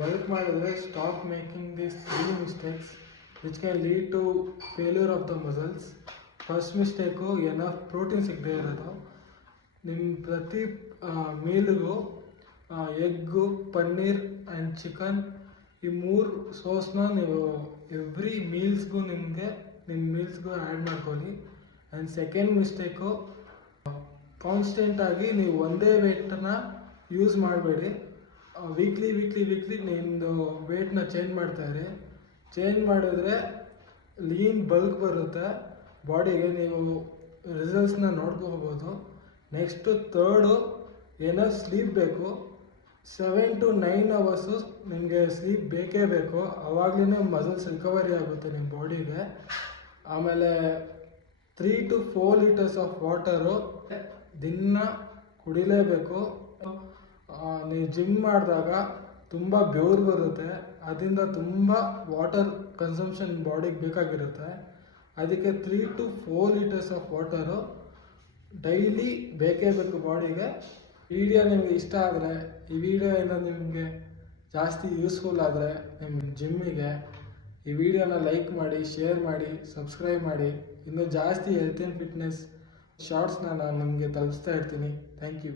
Bulk ಮಾಡಿದ್ರೆ stop making this three mistakes which can lead to failure of the muscles. First mistake enough protein ಸಿಗದೆ ಇರೋದು. ನಿಮ್ಮ ಪ್ರತಿ ಮೀಲ್ಗೂ ಎಗ್ಗು, ಪನ್ನೀರ್ ಆ್ಯಂಡ್ ಚಿಕನ್ ಈ 3 ಸೋರ್ಸ್ನ ನೀವು ಎವ್ರಿ ಮೀಲ್ಸ್ಗೂ ನಿಮ್ಮ ಮೀಲ್ಸ್ಗೂ ಆ್ಯಡ್ ಮಾಡ್ಕೊಳ್ಳಿ. ಆ್ಯಂಡ್ ಸೆಕೆಂಡ್ ಮಿಸ್ಟೇಕು, ಕಾನ್ಸ್ಟೆಂಟಾಗಿ ನೀವು ಒಂದೇ ವೇಟನ್ನ ಯೂಸ್ ಮಾಡಬೇಡಿ. ವೀಕ್ಲಿ ನಿಮ್ಮದು ವೇಟ್ನ ಚೇಂಜ್ ಮಾಡ್ತಾಯಿರಿ. ಚೇಂಜ್ ಮಾಡಿದ್ರೆ ಲೀನ್ ಬಲ್ಕ್ ಬರುತ್ತೆ ಬಾಡಿಗೆ, ನೀವು ರಿಸಲ್ಟ್ಸ್ನ ನೋಡ್ಕೋಬೋದು. ನೆಕ್ಸ್ಟು ಥರ್ಡು, ಏನೋ ಸ್ಲೀಪ್ ಬೇಕು. 7 to 9 ಅವರ್ಸು ನಿಮಗೆ ಸ್ಲೀಪ್ ಬೇಕೇ ಬೇಕು. ಆವಾಗಲೇ ಮಸಲ್ಸ್ ರಿಕವರಿ ಆಗುತ್ತೆ ನಿಮ್ಮ ಬಾಡಿಗೆ. ಆಮೇಲೆ 3 to 4 ಲೀಟರ್ಸ್ ಆಫ್ ವಾಟರು ದಿನ ಕುಡಿಲೇಬೇಕು. ನೀವು ಜಿಮ್ ಮಾಡಿದಾಗ ತುಂಬ ಬೆವರು ಬರುತ್ತೆ, ಅದರಿಂದ ತುಂಬ ವಾಟರ್ ಕನ್ಸಂಪ್ಷನ್ ಬಾಡಿಗೆ ಬೇಕಾಗಿರುತ್ತೆ. ಅದಕ್ಕೆ 3 to 4 litres of water daily ಬೇಕೇ ಬೇಕು ಬಾಡಿಗೆ. ವಿಡಿಯೋ ನಿಮಗೆ ಇಷ್ಟ ಆದರೆ, ಈ ವಿಡಿಯೋಯಿಂದ ನಿಮಗೆ ಜಾಸ್ತಿ ಯೂಸ್ಫುಲ್ ಆದರೆ ನಿಮ್ಮ ಜಿಮ್ಮಿಗೆ ಈ ವಿಡಿಯೋನ ಲೈಕ್ ಮಾಡಿ, ಶೇರ್ ಮಾಡಿ, ಸಬ್ಸ್ಕ್ರೈಬ್ ಮಾಡಿ. ಇನ್ನೂ ಜಾಸ್ತಿ ಹೆಲ್ತ್ ಆ್ಯಂಡ್ ಫಿಟ್ನೆಸ್ ಶಾರ್ಟ್ಸ್ನ ನಾನು ನಿಮಗೆ ತಲುಪಿಸ್ತಾ ಇರ್ತೀನಿ. Thank you.